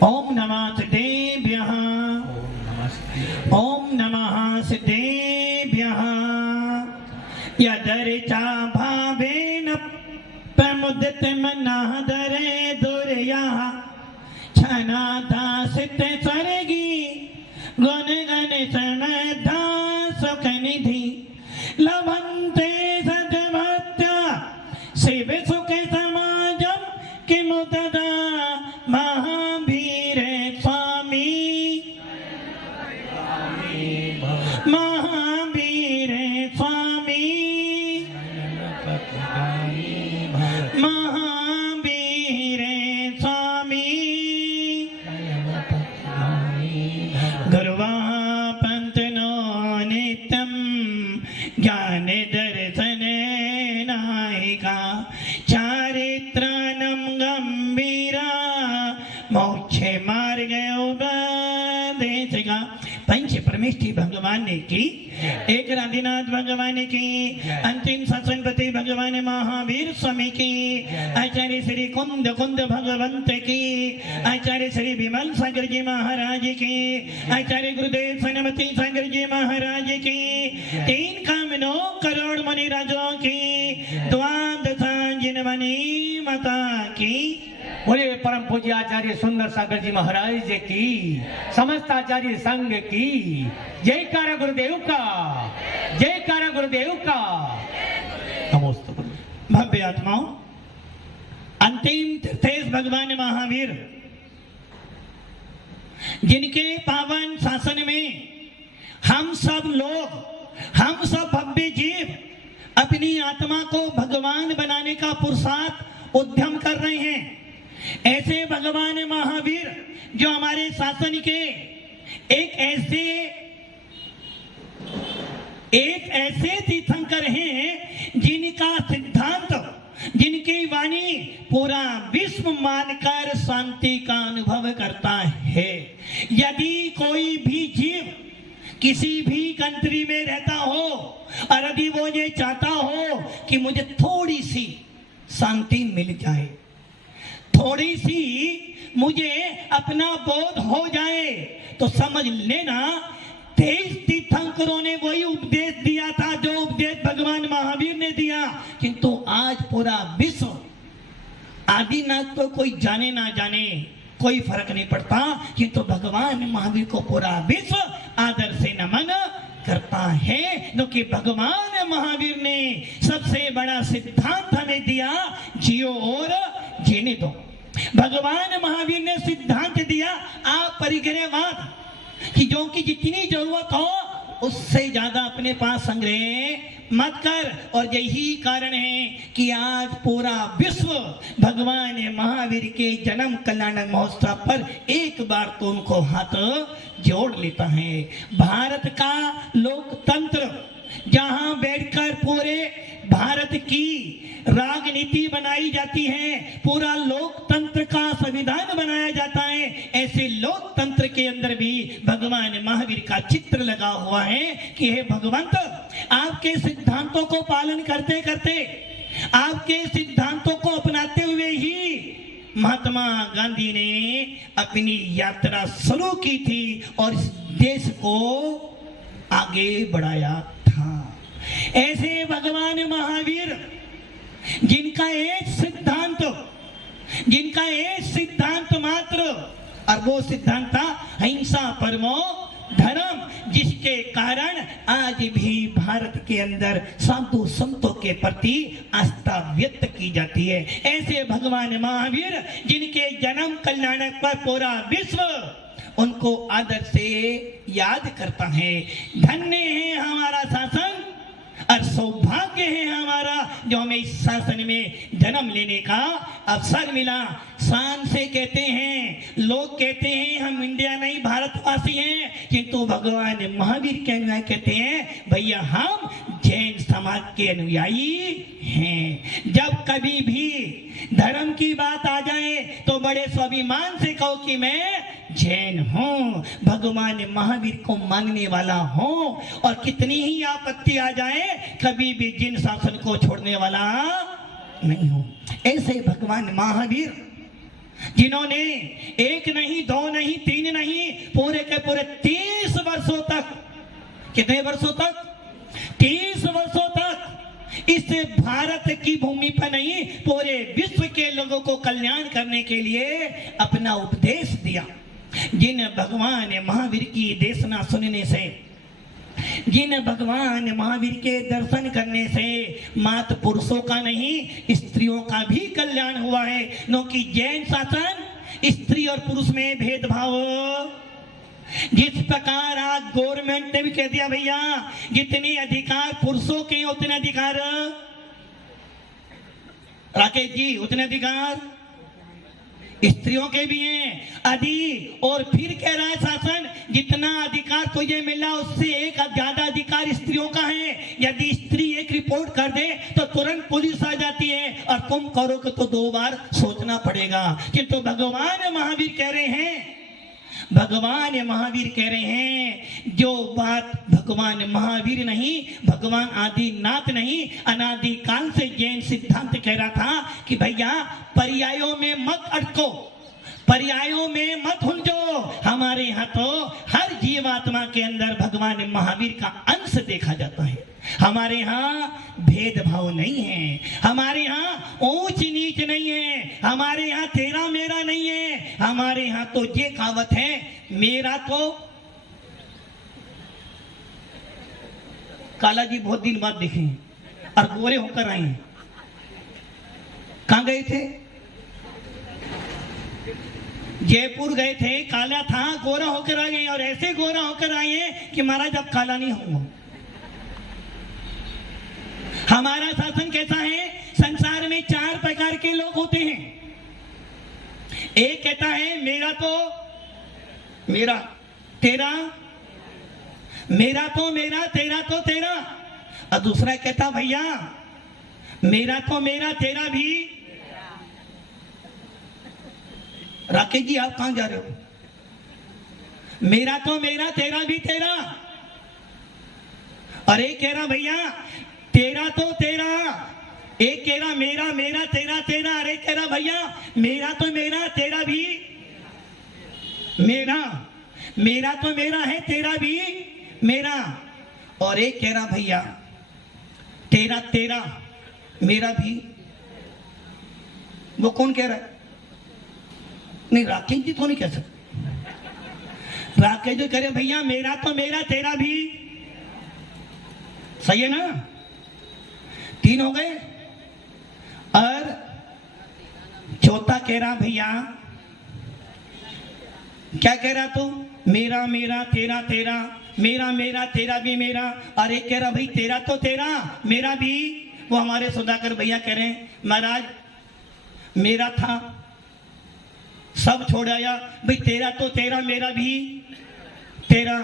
ओम नमः सिद्धेभ्यः। ओम नमः सिद्धेभ्यः। यदर्चा भावेन प्रमुदित मनः दरे दुर्यः छनादासित स्वर्गी गुण गण समधा सुख निधि लभन्ते सद्भक्त्या शिव सुख समाजम किमु तदा महावीर स्वामी महावीर स्वामी महावीर स्वामी गुरुवा पंतनो नित्यम ज्ञान दर्शन नायिका चारित्राणं गंभीरा मोक्ष मार्ग उपदेशिका। पंच परमेष्ठी भगवान ने की, एक राधिनाथ भगवान की, अंतिम सत्संगपति भगवान महावीर स्वामी की, आचार्य श्री कुंद कुंद भगवंत की, आचार्य श्री विमल सागर जी महाराज की, आचार्य गुरुदेव सनमती सागर जी महाराज की, 3 कामनो करोड़ मुनि राजों की, द्वादशांजन मणि माता की। बोले परम पूज्य आचार्य सुंदर सागर जी महाराज जी की, समस्त आचार्य संघ की जयकारा गुरुदेव का, जयकारा गुरुदेव का। नमोस्तु भव्य आत्माओं, अंतिम तीर्थेश भगवान महावीर जिनके पावन शासन में हम सब लोग, हम सब भव्य जीव अपनी आत्मा को भगवान बनाने का पुरुषार्थ उद्यम कर रहे हैं, ऐसे भगवान महावीर जो हमारे शासन के एक ऐसे तीर्थंकर हैं जिनका सिद्धांत, जिनकी वाणी पूरा विश्व मानकर शांति का अनुभव करता है। यदि कोई भी जीव किसी भी कंट्री में रहता हो और यदि वो ये चाहता हो कि मुझे थोड़ी सी शांति मिल जाए, थोड़ी सी मुझे अपना बोध हो जाए, तो समझ लेना 23 तीर्थंकरों ने वही उपदेश दिया था जो उपदेश भगवान महावीर ने दिया। किंतु आज पूरा विश्व, आदिनाथ को कोई जाने ना जाने कोई फर्क नहीं पड़ता, किंतु भगवान महावीर को पूरा विश्व आदर से नमन करता है, क्योंकि भगवान महावीर ने सबसे बड़ा सिद्धांत हमें दिया, जियो और जीने दो। भगवान महावीर ने सिद्धांत दिया आप परिग्रहवाद कि जो की जितनी जरूरत हो उससे ज्यादा अपने पास संग्रह मत कर। और यही कारण है कि आज पूरा विश्व भगवान महावीर के जन्म कल्याण महोत्सव पर एक बार तो उनको हाथ जोड़ लेता है। भारत का लोकतंत्र जहां बैठकर पूरे भारत की राजनीति बनाई जाती है, पूरा लोकतंत्र का संविधान बनाया जाता है, ऐसे लोकतंत्र के अंदर भी भगवान महावीर का चित्र लगा हुआ है कि हे भगवंत, आपके सिद्धांतों को पालन करते करते, आपके सिद्धांतों को अपनाते हुए ही महात्मा गांधी ने अपनी यात्रा शुरू की थी और इस देश को आगे बढ़ाया था। ऐसे भगवान महावीर जिनका एक सिद्धांत मात्र, और वो सिद्धांत था हिंसा परमो धर्म, जिसके कारण आज भी भारत के अंदर साधु संतों के प्रति आस्था व्यक्त की जाती है। ऐसे भगवान महावीर जिनके जन्म कल्याण पर पूरा विश्व उनको आदर से याद करता है। धन्य है हमारा शासन और सौभाग्य है हमारा जो हमें इस शासन में जन्म लेने का अवसर मिला। शान से कहते हैं, लोग कहते हैं हम इंडिया नहीं भारतवासी हैं, किंतु भगवान महावीर के अनुयायी कहते हैं भैया हम जैन समाज के अनुयायी हैं। जब कभी भी धर्म की बात आ जाए तो बड़े स्वाभिमान से कहो कि मैं जैन हूँ, भगवान महावीर को मानने वाला हूँ, और कितनी ही आपत्ति आ जाए कभी भी जिन शासन को छोड़ने वाला नहीं हूँ। ऐसे भगवान महावीर जिन्होंने एक नहीं, दो नहीं, तीन नहीं, पूरे के पूरे 30 वर्षों तक, कितने वर्षों तक? 30 वर्षों तक इस भारत की भूमि पर नहीं, पूरे विश्व के लोगों को कल्याण करने के लिए अपना उपदेश दिया। जिन भगवान महावीर की देशना सुनने से, जिन भगवान महावीर के दर्शन करने से मात्र पुरुषों का नहीं, स्त्रियों का भी कल्याण हुआ है। क्योंकि जैन शासन स्त्री और पुरुष में भेदभाव, जिस प्रकार आज गवर्नमेंट ने भी कह दिया भैया जितने अधिकार पुरुषों के उतने अधिकार, राकेश जी, उतने अधिकार स्त्रियों के भी हैं आदि। और फिर कह रहा है शासन जितना अधिकार तुझे मिला उससे एक ज्यादा अधिकार स्त्रियों का है। यदि स्त्री एक रिपोर्ट कर दे तो तुरंत पुलिस आ जाती है, और तुम करोगे तो 2 बार सोचना पड़ेगा। किंतु भगवान महावीर कह रहे हैं, भगवान महावीर कह रहे हैं, जो बात भगवान महावीर नहीं, भगवान आदिनाथ नहीं, अनादि काल से जैन सिद्धांत कह रहा था कि भैया पर्यायों में मत अटको, पर्यायों में मत उलझो। हमारे यहाँ तो हर जीवात्मा के अंदर भगवान महावीर का अंश देखा जाता है। हमारे यहाँ भेदभाव नहीं है, हमारे यहाँ ऊंच नीच नहीं है, हमारे यहाँ तेरा मेरा नहीं है। हमारे यहाँ तो ये कहावत है, मेरा तो काला जी बहुत दिन बाद दिखे और गोरे होकर आए। कहां गए थे? जयपुर गए थे, काला था, गोरा होकर आ गए, और ऐसे गोरा होकर आए हैं कि महाराज अब काला नहीं होगा। हमारा शासन कैसा है? संसार में 4 प्रकार के लोग होते हैं। एक कहता है मेरा तो मेरा, तेरा मेरा तो मेरा, तेरा तो तेरा। और दूसरा कहता भैया मेरा तो मेरा, तेरा भी। राकेश जी आप कहां जा रहे हो? मेरा तो मेरा, तेरा भी तेरा। और एक कह रहा भैया तेरा तो तेरा, एक कह रहा मेरा मेरा, तेरा तेरा। अरे कह रहा भैया मेरा तो मेरा, तेरा भी मेरा, मेरा तो मेरा है, तेरा भी मेरा। और एक कह रहा भैया तेरा तेरा, मेरा भी। वो कौन कह रहा है? नहीं, राकेश जी तो नहीं कह सकते। राकेश जी कह रहे भैया मेरा तो मेरा, तेरा भी। सही है ना? 3 हो गए। और चौथा कह रहा भैया, क्या कह रहा तू? मेरा मेरा, तेरा तेरा, मेरा मेरा, तेरा भी मेरा। और एक कह रहा भाई तेरा तो तेरा, मेरा भी। वो हमारे सुधाकर भैया कह रहे हैं महाराज मेरा था, सब छोड़ आया, भाई तेरा तो तेरा, मेरा भी तेरा।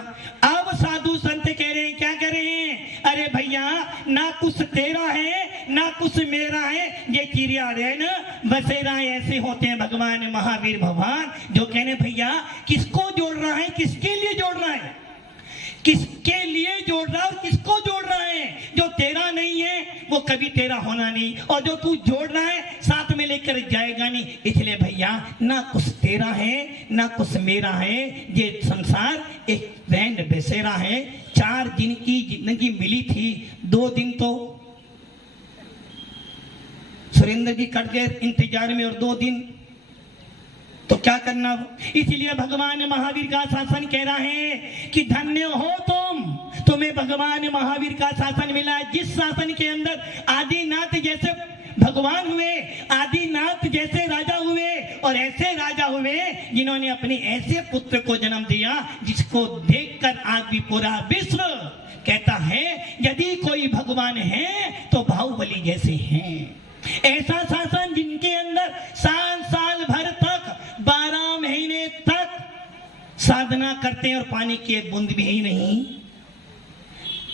अब साधु संत कह रहे हैं, क्या कह रहे हैं? अरे भैया ना कुछ तेरा है ना कुछ मेरा है, ये चिड़िया रहन बसेरा ऐसे होते हैं भगवान महावीर भगवान, जो कहने भैया किसको जोड़ रहा है, किसके लिए जोड़ रहा है, किसके लिए जोड़ रहा है और किसको जोड़ रहा है? जो तेरा नहीं है वो कभी तेरा होना नहीं, और जो तू जोड़ रहा है साथ में लेकर जाएगा नहीं। इसलिए भैया ना कुछ तेरा है ना कुछ मेरा है, ये संसार एक बैंड बेसेरा है। 4 दिन की जिंदगी मिली थी, 2 दिन तो सुरेंद्र जी कट गए इंतजार में, और 2 दिन तो क्या करना। इसलिए भगवान महावीर का शासन कह रहा है कि धन्य हो तुम, तुम्हें भगवान महावीर का शासन मिला है, जिस शासन के अंदर आदिनाथ जैसे भगवान हुए, आदिनाथ जैसे राजा हुए, और ऐसे राजा हुए जिन्होंने अपने ऐसे पुत्र को जन्म दिया जिसको देखकर आज भी पूरा विश्व कहता है यदि कोई भगवान है तो बाहुबली जैसे हैं। ऐसा शासन जिनके अंदर साल भर तक 12 महीने तक साधना करते हैं और पानी की एक बूंद भी नहीं।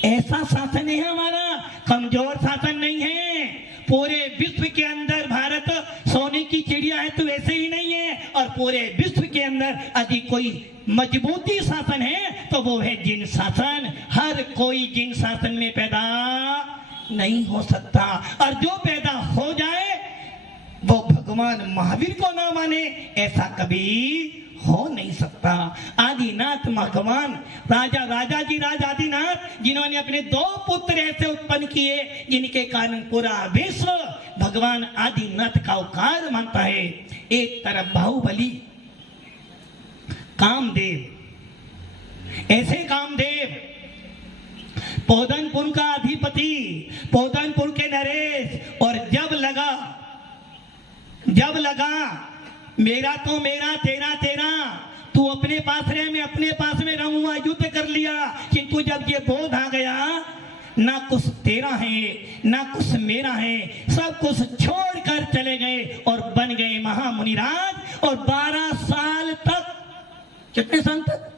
ऐसा शासन है हमारा, कमजोर शासन नहीं है। पूरे विश्व के अंदर भारत सोने की चिड़िया है तो वैसे ही नहीं है, और पूरे विश्व के अंदर यदि कोई मजबूती शासन है तो वो है जिन शासन। हर कोई जिन शासन में पैदा नहीं हो सकता, और जो पैदा हो जाए वो भगवान भगवान महावीर को ना माने, ऐसा कभी हो नहीं सकता। आदिनाथ भगवान राजा आदिनाथ जिन्होंने अपने 2 पुत्र ऐसे उत्पन्न किए जिनके कारण पूरा विश्व भगवान आदिनाथ का अवतार मानता है। एक तरफ बाहुबली कामदेव, ऐसे कामदेव पोधनपुर का अधिपति, पोधनपुर के नरेश, और जब लगा मेरा तो मेरा तेरा तेरा, तू अपने पास रहे मैं अपने पास में रहूंगा, युद्ध कर लिया। किंतु जब ये बोध आ गया ना कुछ तेरा है ना कुछ मेरा है, सब कुछ छोड़कर चले गए और बन गए महामुनिराज। और 12 साल तक, कितने साल तक?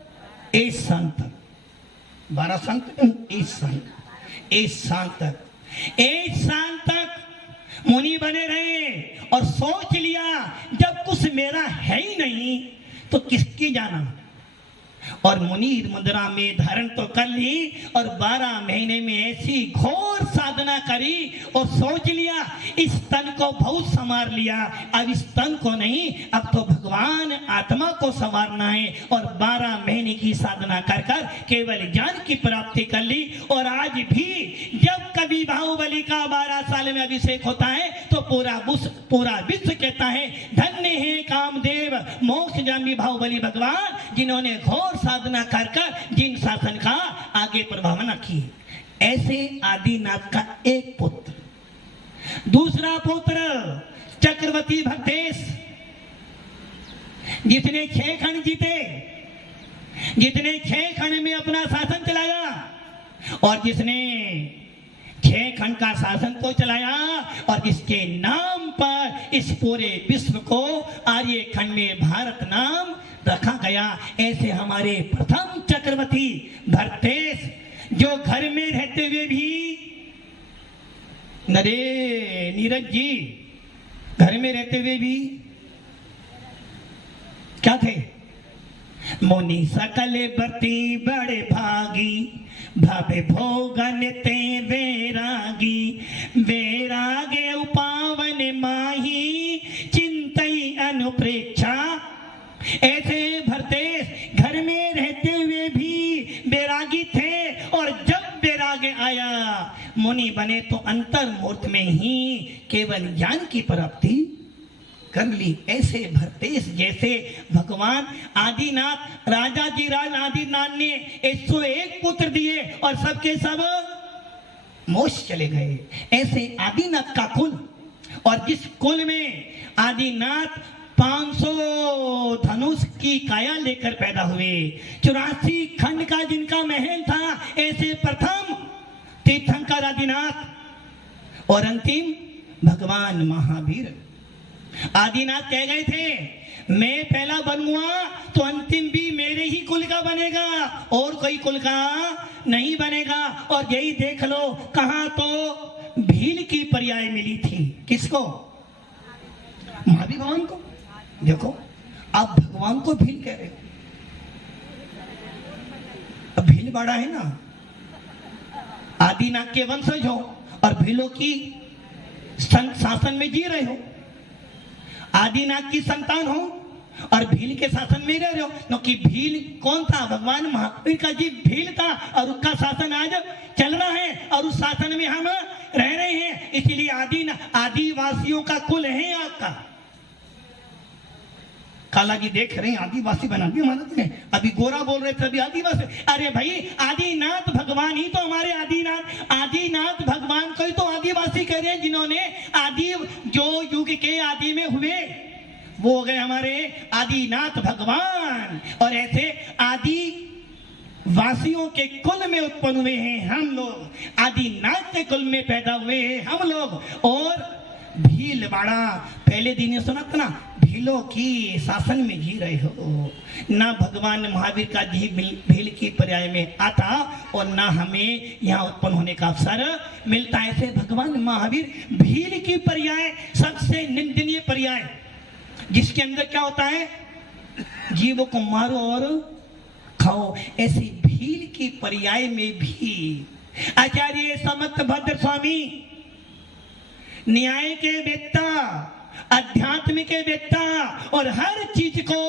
1 साल तक, 12 साल तक, 1 साल तक मुनि बने रहे और सोच लिया जब कुछ मेरा है ही नहीं तो किसकी जाना। और मुनि मुद्रा में धारण तो कर ली और 12 महीने में ऐसी घोर साधना करी और सोच लिया इस तन को बहुत संवार लिया, अब इस तन को नहीं, अब तो भगवान आत्मा को संवारना है। और 12 महीने की साधना कर कर केवल ज्ञान की प्राप्ति कर ली। और आज भी जब कभी बाहुबली का 12 साल में अभिषेक होता है तो पूरा विश्व कहता है धन्य है कामदेव मोक्षगामी बाहुबली भगवान, जिन्होंने घोर साधना कर कर जिन शासन का आगे प्रभावना की। ऐसे आदिनाथ का एक पुत्र, दूसरा पुत्र चक्रवर्ती भक्तेश, जिसने 6 खंड जीते, जिसने 6 खंड में अपना शासन चलाया, और जिसने 6 खंड का शासन तो चलाया और जिसके नाम पर इस पूरे विश्व को आर्य खंड में भारत नाम रखा गया। ऐसे हमारे प्रथम चक्रवर्ती भरतेश, जो घर में रहते हुए भी, नीरज जी, घर में रहते हुए भी क्या थे? मुनि सकल बरती बड़े भागी, भावे भोगन ते वैरागी, वैरागे उपावन माही, चिंतई अनुप्रेक्षा। ऐसे भरतेश घर में रहते हुए भी बैरागी थे, और जब बैराग आया मुनि बने तो अंतर्मूर्त में ही केवल ज्ञान की प्राप्ति कर ली। ऐसे भरतेश जैसे भगवान आदिनाथ, राजा जी राज आदिनाथ ने 101 पुत्र दिए और सबके सब मोक्ष चले गए। ऐसे आदिनाथ का कुल, और जिस कुल में आदिनाथ 500 धनुष की काया लेकर पैदा हुए, 84 खंड का जिनका महल था, ऐसे प्रथम तीर्थंकर आदिनाथ, और अंतिम भगवान महावीर। आदिनाथ कह गए थे मैं पहला बनूंगा तो अंतिम भी मेरे ही कुल का बनेगा और कोई कुल का नहीं बनेगा। और यही देख लो, कहां तो भील की पर्याय मिली थी, किसको? महावीर भगवान को। देखो आप भगवान को भील कह रहे हो, अब भील बड़ा है ना, आदिनाथ के वंशज हो और भीलों की शासन में जी रहे हो, आदिनाथ की संतान हो और भील के शासन में रह रहे हो। क्योंकि भील कौन था? भगवान महावीर का जी भील था, और उसका शासन आज चल रहा है और उस शासन में हम रह रहे हैं। इसलिए आदिवासियों का कुल है आपका। काला जी देख रहे हैं आदिवासी बना दिया महाराज ने, अभी गोरा बोल रहे थे अभी आदिवासी। अरे भाई आदिनाथ भगवान ही तो हमारे आदिनाथ भगवान को ही तो आदिवासी कह रहे हैं, जिन्होंने आदि जो युग के आदि में हुए वो हो गए हमारे आदिनाथ भगवान। और ऐसे आदिवासियों के कुल में उत्पन्न हुए हैं हम लोग, आदिनाथ के कुल में पैदा हुए हैं हम लोग। और भीलवाड़ा पहले दिन सुना था ना, भीलों की शासन में जी रहे हो ना, भगवान महावीर का जी भील की पर्याय में आता और ना हमें यहाँ उत्पन्न होने का अवसर मिलता है। ऐसे भगवान महावीर भील की पर्याय, सबसे निंदनीय पर्याय, जिसके अंदर क्या होता है? जीवों को मारो और खाओ। ऐसी भील की पर्याय में भी आचार्य समर्थ भद्र स्वामी न्याय के वेत्ता अध्यात्म के वेत्ता और हर चीज को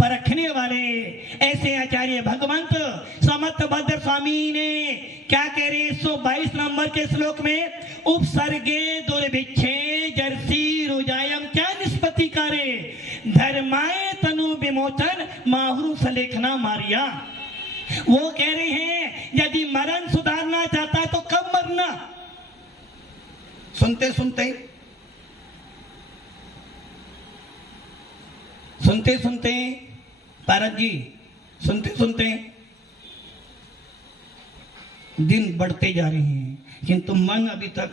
परखने वाले ऐसे आचार्य भगवंत समर्थ भद्र स्वामी ने क्या कह रहे 122 नंबर के श्लोक में, उपसर्गे दुर्भिक्षे जर्सी रुजायम क्या निष्पत्ति करे धर्माय तनु विमोचन माहुरु सलेखना मारिया। वो कह रहे हैं यदि मरण सुधारना चाहता है तो कब मरना। सुनते सुनते पारद जी, सुनते दिन बढ़ते जा रहे हैं किंतु मन अभी तक।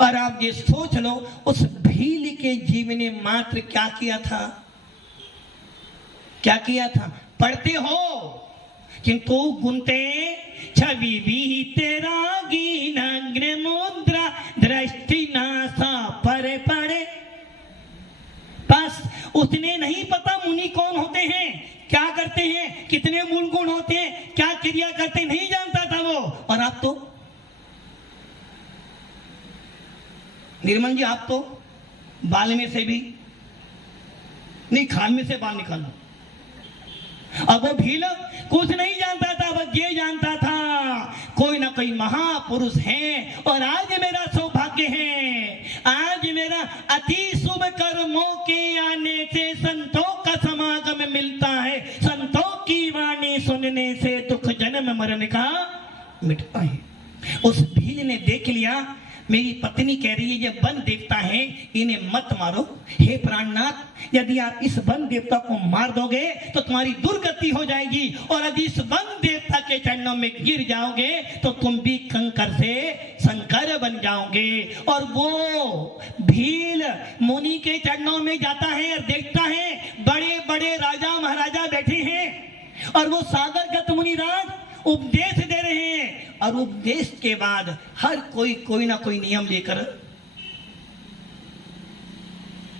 और आप ये सोच लो उस भील के जीव ने मात्र क्या किया था, पढ़ते हो किंतु गुनते छवि भी तेरा गीनग्न मुद्रा दृष्टि नासा पर पड़े। बस उसने नहीं पता मुनि कौन होते हैं, क्या करते हैं, कितने मूल गुण होते हैं, क्या क्रिया करते, नहीं जानता था वो। और आप तो निर्मल जी, आप तो बाल में से भी नहीं, खाल में से बाल निकालो। अब वो भील कुछ नहीं जानता था, बस ये जानता था कोई ना कोई महापुरुष है। और आज मेरा सौभाग्य है, आज मेरा अति शुभ कर्मों के आने से संतों का समागम मिलता है। संतों की वाणी सुनने से दुख जन्म मरण का मिटता है। उस भील ने देख लिया मेरी पत्नी कह रही है ये वन देवता है, इन्हें मत मारो। हे प्राणनाथ, यदि आप इस वन देवता को मार दोगे तो तुम्हारी दुर्गति हो जाएगी, और यदि इस वन देवता के चरणों में गिर जाओगे तो तुम भी कंकर से शंकर बन जाओगे। और वो भील मुनि के चरणों में जाता है और देखता है बड़े बड़े राजा महाराजा बैठे हैं और वो सागरगत मुनिराज उपदेश दे रहे हैं। और उपदेश के बाद हर कोई ना कोई नियम लेकर,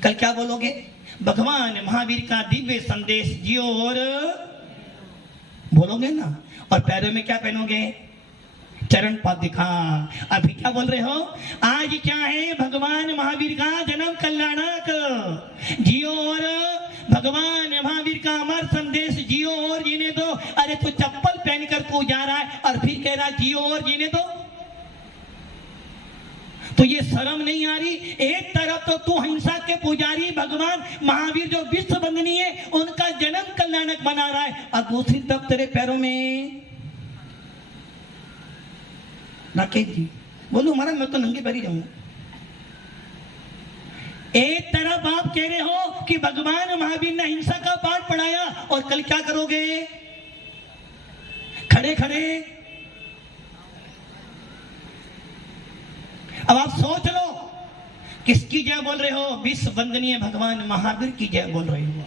कल क्या बोलोगे, भगवान महावीर का दिव्य संदेश जियो और बोलोगे ना। और पैरों में क्या पहनोगे, चरण पाद दिखा। अभी क्या बोल रहे हो, आज क्या है, भगवान महावीर का जन्म कल्याणक जियो और भगवान महावीर का अमर संदेश जियो और जीने दो। अरे तू चप्पल पहनकर तू जा रहा है और फिर कह रहा जियो और जीने दो, तो ये शर्म नहीं आ रही। एक तरफ तो तू हिंसा के पुजारी भगवान महावीर जो विश्व वंदनीय है उनका जन्म कल्याणक बना रहा है, और दूसरी तरफ तेरे पैरों में, राकेश जी बोलो महाराज मैं तो नंगे पैरी जाऊंगा। एक तरफ आप कह रहे हो कि भगवान महावीर ने हिंसा का पाठ पढ़ाया, और कल क्या करोगे, खड़े खड़े। अब आप सोच लो किसकी जय बोल रहे हो, विश्व वंदनीय भगवान महावीर की जय बोल रहे हो।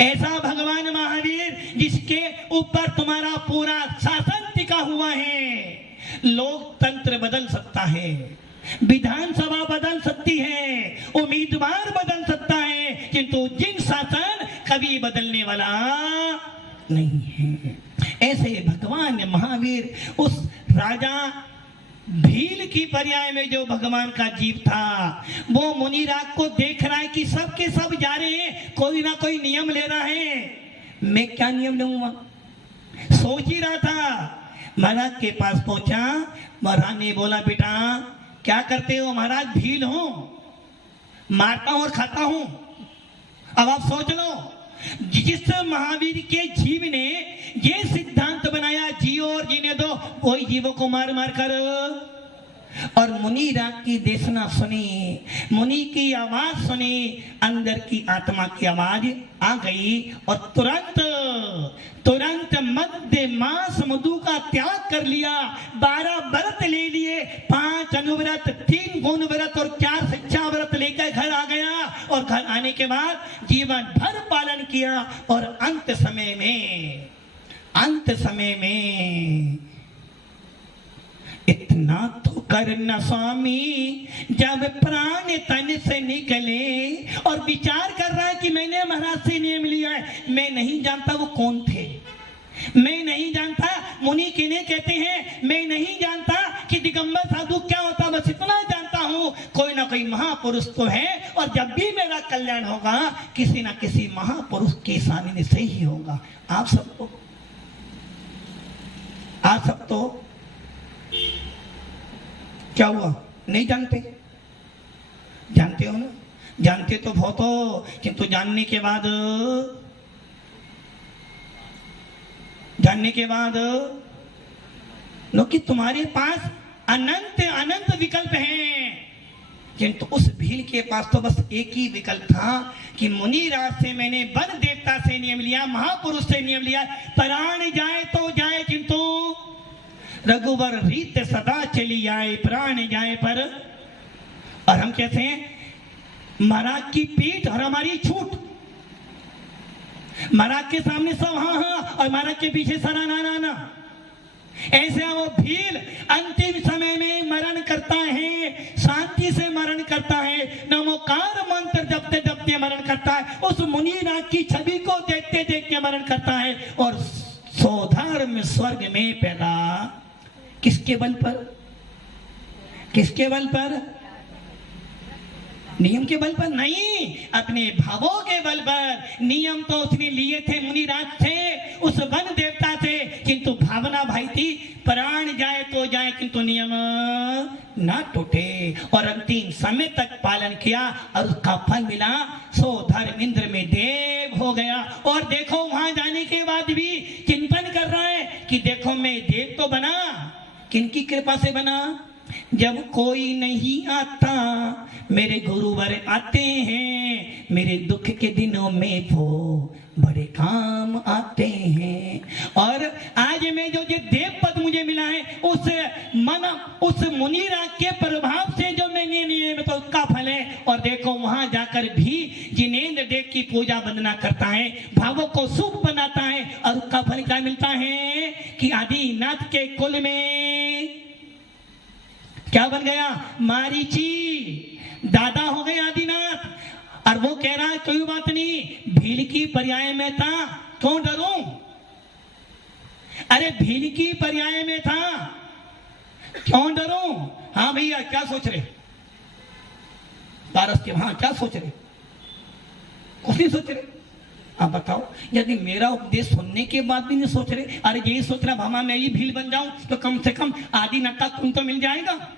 ऐसा भगवान महावीर जिसके ऊपर तुम्हारा पूरा शासन टिका हुआ है। लोकतंत्र बदल सकता है, विधानसभा बदल सकती है, उम्मीदवार बदल सकता है, किंतु जिन शासन कभी बदलने वाला नहीं है। ऐसे भगवान महावीर उस राजा भील की पर्याय में जो भगवान का जीव था, वो मुनिराज को देख रहा है कि सब के सब जा रहे हैं, कोई ना कोई नियम ले रहा है, मैं क्या नियम लूंगा, सोच ही रहा था। महाराज के पास पहुंचा, महाराज ने बोला बेटा क्या करते हो, महाराज भील हूं, मारता हूं और खाता हूं। अब आप सोच लो जिस महावीर के जीव ने ये सिद्धांत बनाया जियो और जीने दो, कोई जीवों को मार मार कर। और मुनि राग की देशना सुनी, मुनि की आवाज सुनी, अंदर की आत्मा की आवाज आ गई, और तुरंत मध्य मास मधु का त्याग कर लिया। 12 व्रत ले लिए, 5 अनुव्रत, 3 गुण व्रत और 4 शिक्षा व्रत लेकर घर आ गया। और घर आने के बाद जीवन भर पालन किया, और अंत समय में इतना तो करना स्वामी, जब प्राण तन से निकले, और विचार कर रहा है कि मैंने महाराज से नियम लिया है, मैं नहीं जानता वो कौन थे, मैं नहीं जानता मुनि किन्हें कहते हैं, मैं नहीं जानता कि दिगंबर साधु क्या होता, बस इतना जानता हूं कोई ना कोई महापुरुष तो है, और जब भी मेरा कल्याण होगा किसी ना किसी महापुरुष की सानिध्य से ही होगा। आप सब तो क्या हुआ नहीं जानते? जानते हो ना? जानते तो बहुत हो, किंतु जानने के बाद लो कि तुम्हारे पास अनंत अनंत विकल्प हैं, किंतु उस भील के पास तो बस एक ही विकल्प था कि मुनिराज से मैंने वन देवता से नियम लिया, महापुरुष से नियम लिया, प्राण जाए तो जाए किंतु रघुवर रीत सदा चली आए, प्राण जाए पर। और हम कहते हैं महाराज की पीठ और हमारी छूट, महाराज के सामने सब हाँ हाँ और महाराज के पीछे सरा ना ना ना। ऐसे वो भील अंतिम समय में मरण करता है, शांति से मरण करता है, नमोकार मंत्र जपते जपते मरण करता है, उस मुनिराज की छवि को देखते देखते मरण करता है, और सौधर्म स्वर्ग में पैदा। किसके बल पर? किसके बल पर? नियम के बल पर नहीं, अपने भावों के बल पर। नियम तो उसने लिए थे मुनिराज थे, उस वन देवता से, किंतु भावना भाई थी प्राण जाए तो जाए किंतु नियम ना टूटे, और अंतिम समय तक पालन किया और उसका फल मिला, सो धर्मेंद्र में देव हो गया। और देखो वहां जाने के बाद भी चिंतन कर रहा है कि देखो मैं देव तो बना, किनकी कृपा से बना? जब कोई नहीं आता मेरे गुरुवर आते हैं, मेरे दुख के दिनों में वो बड़े काम आते हैं। और आज मैं जो ये देव पद मुझे मिला है उस मुनिराज के प्रभाव से जो मैंने नियम तो उसका फल है। और देखो वहां जाकर भी जिनेंद्र देव की पूजा वंदना करता है, भावों को सुख बनाता है, और उसका फल क्या मिलता है कि आदिनाथ के कुल में क्या बन गया? मारीची दादा हो गए आदिनाथ। और वो कह रहा है कोई बात नहीं, भील की पर्याय में था, क्यों डरूं? अरे भील की पर्याय में था, क्यों डरूं? हाँ भैया क्या सोच रहे? पारस के हाँ क्या सोच रहे? कुछ नहीं सोच रहे। आप बताओ, यदि मेरा उपदेश सुनने के बाद भी नहीं सोच रहे, अरे यही सोच रहा भामा मैं ही भील बन जाऊं तो कम से कम आदिनाथ का तुम तो मिल जाएगा।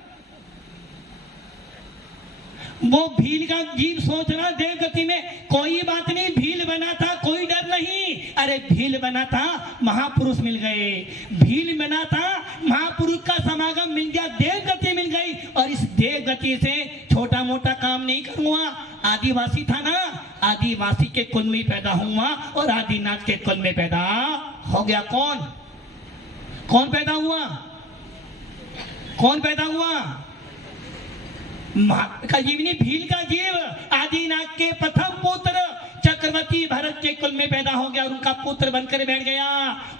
वो भील का जीव सोच रहा देव गति में, कोई बात नहीं, भील बना था कोई डर नहीं। अरे भील बना था महापुरुष मिल गए, भील बना था महापुरुष का समागम मिल गया, देव गति मिल गई। और इस देव गति से छोटा मोटा काम नहीं करूंगा। आदिवासी था ना, आदिवासी के कुल में पैदा हुआ और आदिनाथ के कुल में पैदा हो गया। कौन कौन पैदा हुआ? कौन पैदा हुआ? का जीवनी भील का जीव आदिनाथ के प्रथम पुत्र चक्रवर्ती भरत के कुल में पैदा हो गया और उनका पुत्र बनकर बैठ गया।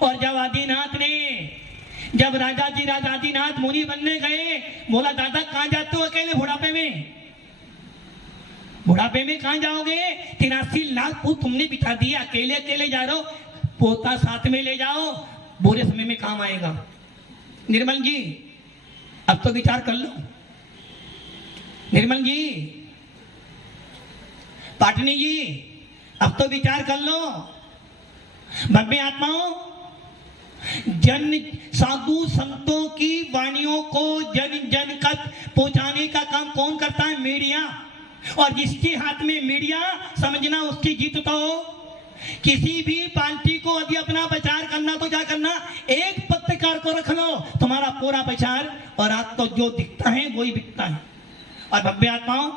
और जब आदिनाथ ने, जब राजा जी राजा आदिनाथ मुनि बनने गए, बोला दादा कहां जाते हो अकेले बुढ़ापे में? बुढ़ापे में कहां जाओगे? 83 लाख पुत्र तुमने बिता दिए, अकेले अकेले जा रहे हो, पोता साथ में ले जाओ, बुरे समय में काम आएगा। निर्मल जी अब तो विचार कर लो। निर्मल जी, पाटनी जी अब तो विचार कर लो। भव्य आत्माओं, जन साधु संतों की वाणियों को जन जन तक पहुंचाने का काम कौन करता है? मीडिया। और जिसके हाथ में मीडिया, समझना उसकी जीत तो हो। किसी भी पार्टी को यदि अपना प्रचार करना तो क्या करना? एक पत्रकार को रख लो, तुम्हारा पूरा प्रचार, और आज तो जो दिखता है वही बिकता है। और भव्य आत्माओं,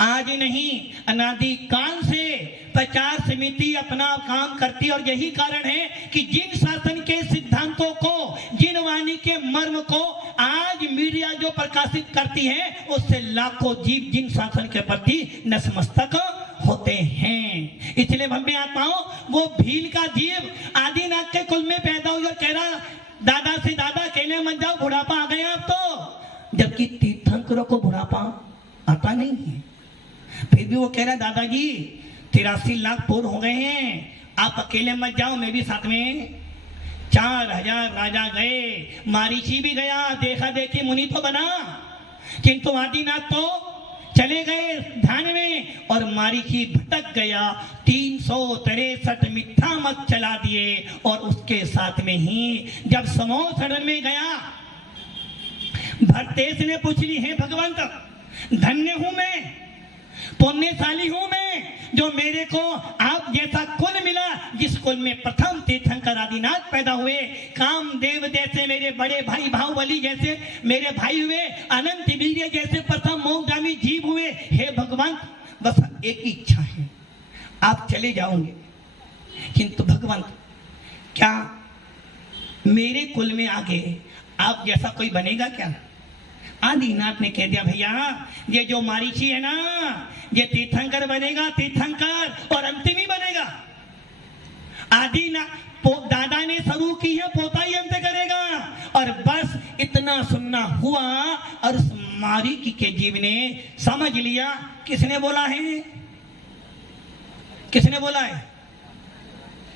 आज नहीं अनादि काल से प्रचार समिति अपना काम करती है। और यही कारण है कि जिन शासन के सिद्धांतों को, जिन वाणी के मर्म को आज मीडिया जो प्रकाशित करती है, उससे लाखों जीव जिन शासन के प्रति नतमस्तक होते हैं। इसलिए भव्य आत्माओं, वो भील का जीव आदिनाथ के कुल में पैदा हुआ, कह रहा दादा से दादा अकेले मत जाओ, बुढ़ापा आ गया अब तो। जबकि तीर्थंकरों को बुढ़ापा आता नहीं है, फिर भी वो कह रहा दादाजी 83 लाख पूर्ण हो गए हैं, आप अकेले मत जाओ, मैं भी साथ में। 4000 राजा गए, मारीची भी गया, देखा देखी मुनि तो बना। किंतु आदिनाथ तो चले गए ध्यान में और मारीची भटक गया। 363 मिथ्या मत चला दिए और उसके साथ में ही जब समोसरण में गया, भरतेश ने पूछ ली, हे भगवंत, धन्य हूं मैं, पुण्यशाली हूं मैं, जो मेरे को आप जैसा कुल मिला, जिस कुल में प्रथम तीर्थंकर आदिनाथ पैदा हुए, कामदेव जैसे मेरे बड़े भाई बाहुबली जैसे मेरे भाई हुए, अनंत वीर्य जैसे प्रथम मोक्षगामी जीव हुए। हे भगवान, बस एक ही इच्छा है, आप चले जाओगे, किंतु भगवंत क्या मेरे कुल में आगे आप जैसा कोई बनेगा क्या? आदिनाथ ने कह दिया, भैया ये जो मारीची है ना, ये तीर्थंकर बनेगा, तीर्थंकर, और अंतिम ही बनेगा। आदिनाथ दादा ने शुरू की है, पोता ही अंत करेगा। और बस इतना सुनना हुआ और उस मारीची के जीव ने समझ लिया। किसने बोला है? किसने बोला है?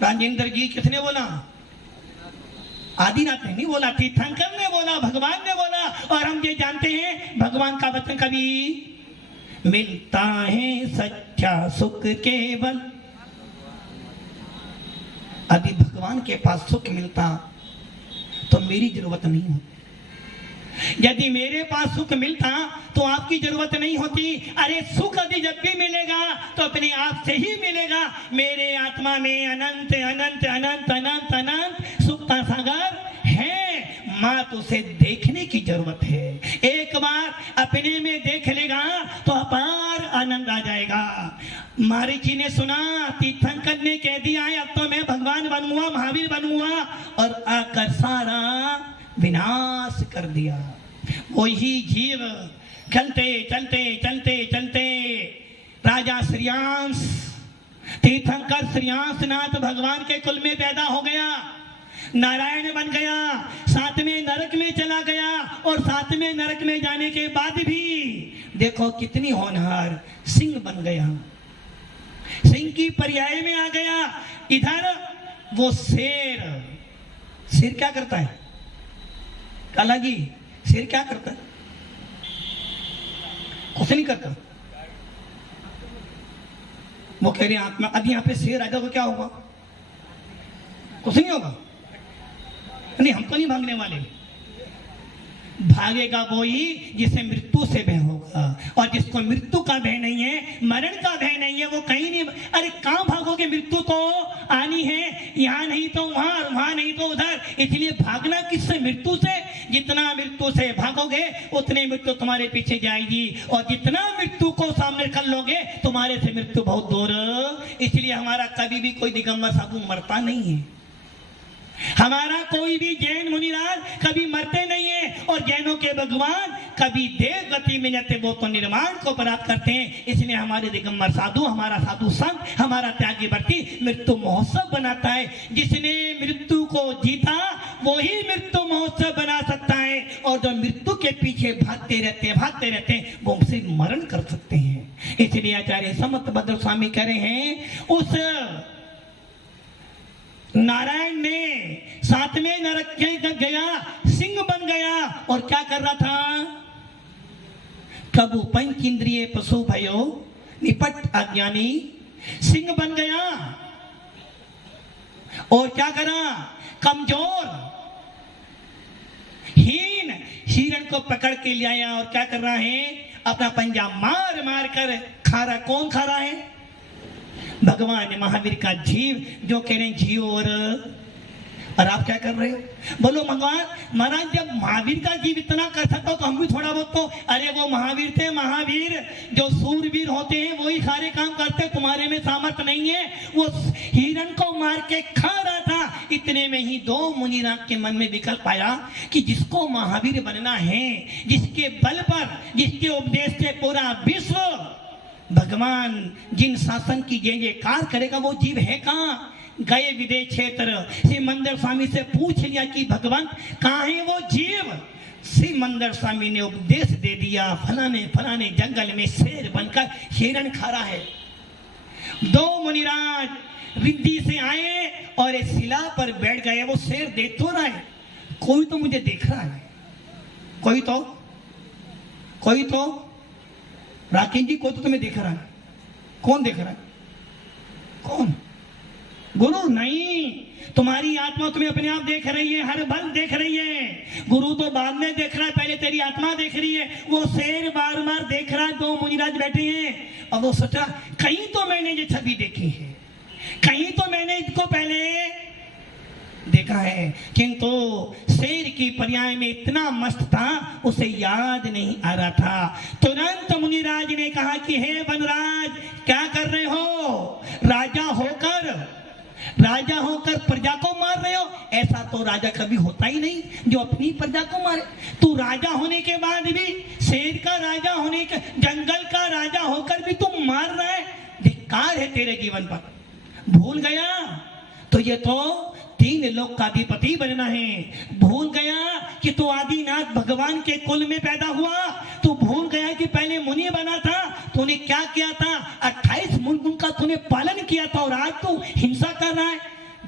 राजेंद्र जी, किसने बोला? आदिनाथ ने नहीं बोला, तीर्थंकर ने बोला, भगवान ने बोला। और हम ये जानते हैं भगवान का वचन कभी मिलता है सच्चा सुख केवल। अभी भगवान के पास सुख मिलता तो मेरी जरूरत नहीं होती। यदि मेरे पास सुख मिलता तो आपकी जरूरत नहीं होती। अरे सुख यदि जब भी मिलेगा तो अपने आप से ही मिलेगा। मेरे आत्मा में अनंत अनंत अनंत अनंत अनंत सुख का सागर है। मात उसे देखने की जरूरत है। एक बार अपने में देख लेगा तो अपार आनंद आ जाएगा। मारीची ने सुना, तीर्थंकर ने कह दिया है अब तो मैं भगवान बनूंगा, महावीर बनूंगा, और आकर सारा विनाश कर दिया। वही जीव चलते चलते चलते चलते राजा श्रेयांश, तीर्थंकर श्रेयांश नाथ भगवान के कुल में पैदा हो गया, नारायण बन गया, साथ में नरक में चला गया। और साथ में नरक में जाने के बाद भी देखो कितनी होनहार, सिंह बन गया, सिंह की पर्याय में आ गया। इधर वो शेर, शेर क्या करता है? काला जी, शेर क्या करता है? कुछ नहीं करता। वो कह रहे आत्मा, अब यहाँ पे शेर आ जाओ तो क्या होगा? कुछ नहीं होगा। नहीं, हम तो नहीं भागने वाले। भागेगा वो ही जिसे मृत्यु से भय होगा, और जिसको मृत्यु का भय नहीं है, मरण का भय नहीं है, वो कहीं नहीं। अरे कहां भागोगे? मृत्यु तो आनी है, यहाँ नहीं तो वहां, वहां नहीं तो उधर। इसलिए भागना किससे? मृत्यु से। जितना मृत्यु से भागोगे उतने मृत्यु तुम्हारे पीछे जाएगी, और जितना मृत्यु को सामने कर लोगे तुम्हारे से मृत्यु बहुत दूर। इसलिए हमारा कभी भी कोई दिगंबर साधु मरता नहीं है। हमारा कोई भी जैन मुनिराज कभी मरते नहीं है। और जैनों के भगवान कभी देव गति में जाते, वो तो निर्माण को प्राप्त करते हैं। इसलिए हमारे दिगंबर साधु, हमारा साधु संत, हमारा त्यागी भक्ति मृत्यु महोत्सव बनाता है। जिसने मृत्यु को जीता वही मृत्यु महोत्सव बना सकता है। और जो मृत्यु के पीछे भागते रहते वो उसे मरण कर सकते हैं। इसलिए आचार्य समर्थ भद्र स्वामी कह रहे हैं, उस नारायण ने साथ में नरक गया, सिंह बन गया, और क्या कर रहा था? कबू पंच इंद्रिय पशु भयो निपट अज्ञानी, सिंह बन गया। और क्या करा? कमजोर हीन हिरण को पकड़ के ले आया, और क्या कर रहा है? अपना पंजा मार मार कर खा रहा। कौन खा रहा है? भगवान महावीर का जीव, जो कह रहे हैं जियो। और आप क्या कर रहे हो? बोलो भगवान महाराज, जब महावीर का जीव इतना कर सकता हो तो हम भी थोड़ा बहुत तो। अरे वो महावीर थे, महावीर जो सूरवीर होते हैं वही सारे काम करते हैं, तुम्हारे में सामर्थ्य नहीं है। वो हिरण को मार के खा रहा था। इतने में ही दो मुनिराज के मन में विकल्प आया कि जिसको महावीर बनना है, जिसके बल पर, जिसके उपदेश से पूरा विश्व भगवान जिन शासन की जय जयकार करेगा, वो जीव है कहाँ? गए विदेश क्षेत्र, श्री मंदिर स्वामी से पूछ लिया कि भगवान कहाँ है वो जीव? श्री मंदिर स्वामी ने उपदेश दे दिया, फलाने फलाने जंगल में शेर बनकर हिरण खा रहा है। दो मुनिराज रिद्धि से आए और एक शिला पर बैठ गए। वो शेर देख तो रहा है, कोई तो मुझे देख रहा है, कोई तो राकेश जी, कोई तो तुम्हें देख रहा है। कौन देख रहा है? कौन? गुरु नहीं, तुम्हारी आत्मा तुम्हें अपने आप देख रही है, हर पल देख रही है। गुरु तो बाद में देख रहा है, पहले तेरी आत्मा देख रही है। वो शेर बार बार देख रहा है, दो मुनिराज बैठे हैं और वो सोच रहा कहीं तो मैंने ये छवि देखी है, कहीं तो मैंने इसको पहले देखा है, किंतु शेर की पर्याय में इतना मस्त था उसे याद नहीं आ रहा था। तुरंत मुनिराज ने कहा कि हे वनराज, क्या कर रहे हो? राजा होकर प्रजा को मार रहे हो? ऐसा तो राजा कभी होता ही नहीं जो अपनी प्रजा को मारे। तू राजा होने के बाद भी, शेर का राजा होने के, जंगल का राजा होकर भी तू मार रहा है, धिक्कार है तेरे जीवन पर। भूल गया तो ये तो 3 लोक का अधिपति बनना है। भूल गया कि तू आदिनाथ भगवान के कुल में पैदा हुआ। तू भूल गया कि पहले मुनि बना था, तूने क्या किया था? 28 मुल्कों का तूने पालन किया था और आज तू हिंसा कर रहा है।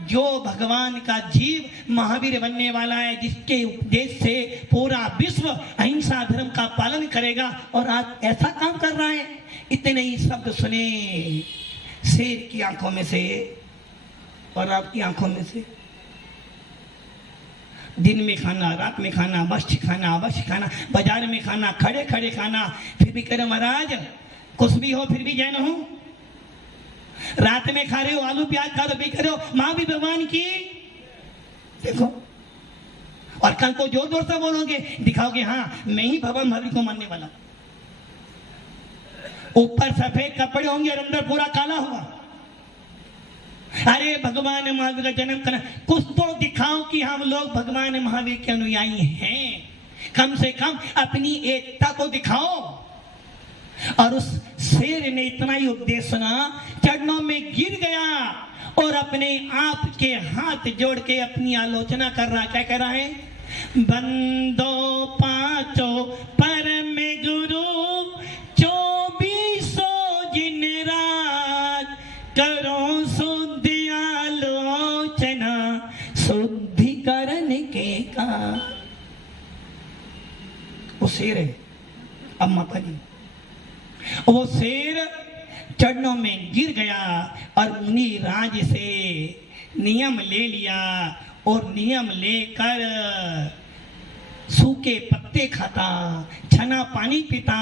जो भगवान का जीव महावीर बनने वाला है, जिसके उपदेश से पूरा विश्व अहिंसा धर्म का पालन करेगा, और आज ऐसा काम कर रहा है। इतने ही शब्द सुने शेर की आंखों में से और आपकी आंखों में से। दिन में खाना, रात में खाना, अवश्य खाना, बाजार में खाना, खड़े खड़े खाना, फिर भी कह रहे महाराज कुछ भी हो फिर भी जैन हूं। रात में खा रहे हो, आलू प्याज खा रहे हो, भी कह रहे हो मां भी भगवान की। देखो, और कल को जोर जोर से बोलोगे, दिखाओगे हाँ मैं ही भगवान महावीर को मानने वाला। ऊपर सफेद कपड़े होंगे और अंदर पूरा काला होगा। अरे भगवान महावीर का जन्म करना, कुछ तो दिखाओ कि हम लोग भगवान महावीर के अनुयायी हैं। कम से कम अपनी एकता तो दिखाओ। और उस शेर ने इतना ही उपदेश सुना, चरणों में गिर गया और अपने आप के हाथ जोड़ के अपनी आलोचना कर रहा। क्या कह रहा है? बंदो पांचों परम गुरु 24 जिन राज, करो शुद्धि आलोचना शुद्धिकरण के का। वो शेर है। अब माता जी, वो शेर चरणों में गिर गया और मुनि राज से नियम ले लिया और नियम लेकर सूखे पत्ते खाता, छना पानी पीता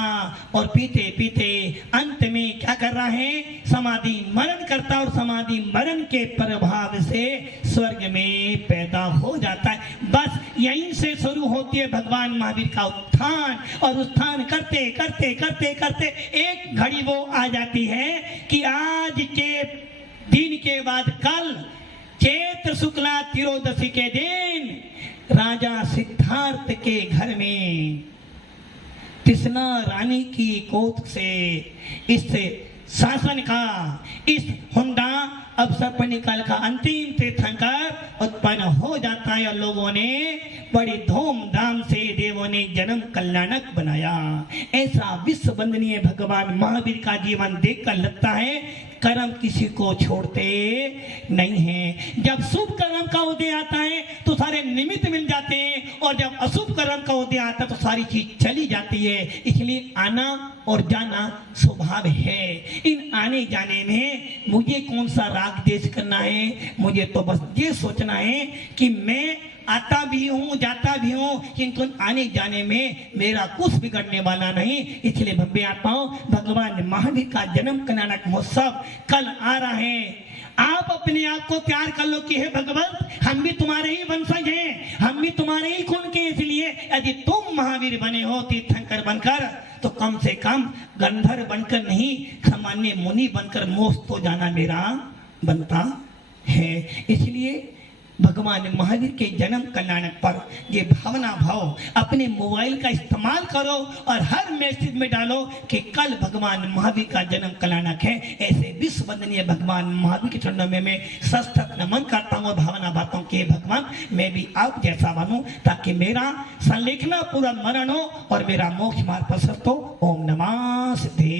और पीते पीते अंत में क्या कर रहा है? समाधि मरण करता और समाधि मरण के प्रभाव से स्वर्ग में पैदा हो जाता है। बस यहीं से शुरू होती है भगवान महावीर का उत्थान। और उत्थान करते करते करते करते एक घड़ी वो आ जाती है कि आज के दिन के बाद कल चैत्र शुक्ला त्रयोदशी के दिन राजा सिद्धार्थ के घर में कृष्णा रानी की कोख से इस शासन का, इस हुंडा अवसर पर निकाल का अंतिम तीर्थंकर उत्पन्न हो जाता है। और लोगों ने बड़ी धूमधाम से देवों ने जन्म कल्याणक बनाया। ऐसा विश्व वंदनीय भगवान महावीर का जीवन देखकर लगता है कर्म किसी को छोड़ते नहीं है। जब शुभ कर्म का उदय आता है तो सारे निमित्त मिल जाते हैं, और जब अशुभ कर्म का उदय आता है तो सारी चीज चली जाती है। इसलिए आना और जाना स्वभाव है। इन आने जाने में मुझे कौन सा राग देश करना है? मुझे तो बस ये सोचना है कि मैं आता भी हूँ, जाता भी हूँ, किंतु आने जाने में मेरा कुछ बिगड़ने वाला नहीं। इसलिए भव्य आत्माओं, भगवान महावीर का जन्म कल्याणक महोत्सव कल आ रहा है। आप अपने आप को तैयार कर लो कि हे भगवंत, हम भी तुम्हारे ही वंशज हैं, हम भी तुम्हारे ही खून के। इसलिए यदि तुम महावीर बने हो तीर्थंकर बनकर, तो कम से कम गंधर्व बनकर नहीं, सामान्य मुनि बनकर मोक्ष तो जाना मेरा बनता है। इसलिए भगवान महावीर के जन्म कल्याणक पर ये भावना भाव अपने मोबाइल का इस्तेमाल करो और हर मैसेज में डालो कि कल भगवान महावीर का जन्म कल्याणक है। ऐसे विश्व वंदनीय भगवान महावीर के चरणों में मैं सशक्त नमन करता हूँ और भावना भाता हूँ कि भगवान मैं भी आप जैसा बनूं, ताकि मेरा संलेखना पूरा मरण हो और मेरा मोक्ष मार्ग प्रशस्त हो। ओम नमः सिद्धे।